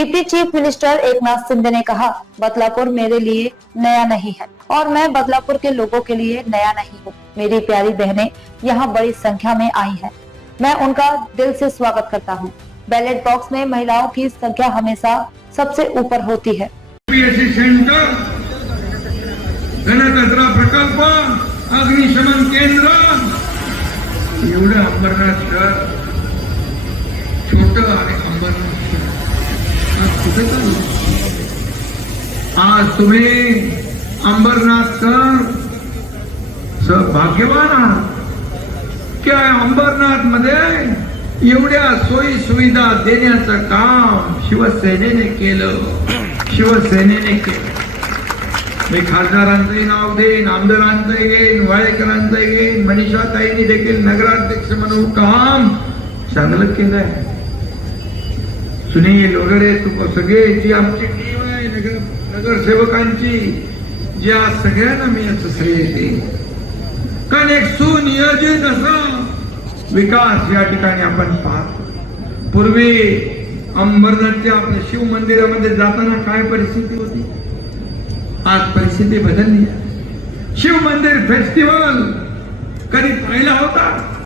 Deputy chief minister Eknath Shinde ने कहा, बदलापुर मेरे लिए नया नहीं है और मैं बदलापुर के लोगों के लिए नया नहीं हूँ। मेरी प्यारी बहनें यहाँ बड़ी संख्या में आई हैं। मैं उनका दिल से स्वागत करता हूँ। बैलेट बॉक्स में महिलाओं की संख्या हमेशा सबसे ऊपर होती है। घनकचरा प्रकल्प, अग्निशमन केंद्र, एवढं अंबरनाथ शहर छोटं आणि अंबरनाथ आज कुठे चालू? आज तुम्ही अंबरनाथकर भाग्यवान आहात की अंबरनाथ मध्ये एवढ्या सोयी सुविधा देण्याचं काम शिवसेनेने केलं. शिवसेनेने केलं. मी खासदारांचंही नाव देईन, आमदारांचंही घेईन, वाळेकरांचंही घेईन, मनीषाताईंनी देखील नगराध्यक्ष म्हणून काम चांगलं केलंय. सुनील वगैरे सगळे जी आमची टीम आहे नगरसेवकांची, ज्या सगळ्यांना मी याचं श्रेय देईन. कारण एक सुनियोजित असा विकास या ठिकाणी आपण पाहतो. पूर्वी अंबरनाथच्या आपल्या शिव मंदिरामध्ये जाताना काय परिस्थिती होती, आज परिस्थिती बदलली. शिव मंदिर फेस्टिवल कधी पाहिला होता?